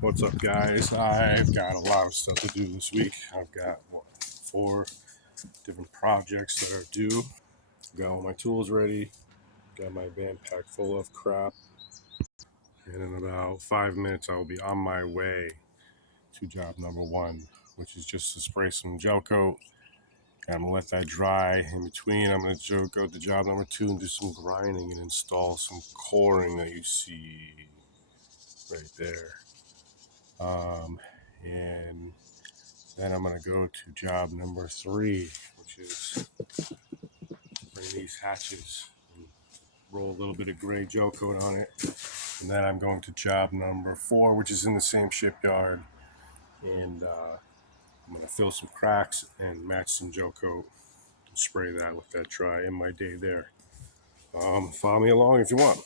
What's up, guys? I've got a lot of stuff to do this week. I've got 4 different projects that are due. Got all my tools ready. Got my van packed full of crap. And in about 5 minutes, I will be on my way to job number 1, which is just to spray some gel coat. And I'm gonna let that dry. In between, I'm gonna go to job number 2 and do some grinding and install some coring that you see right there. And then I'm gonna go to job number 3, which is bring these hatches and roll a little bit of gray gel coat on it. And then I'm going to job number 4, which is in the same shipyard. And I'm gonna fill some cracks and match some gel coat and spray that, let that dry in my day there. Follow me along if you want.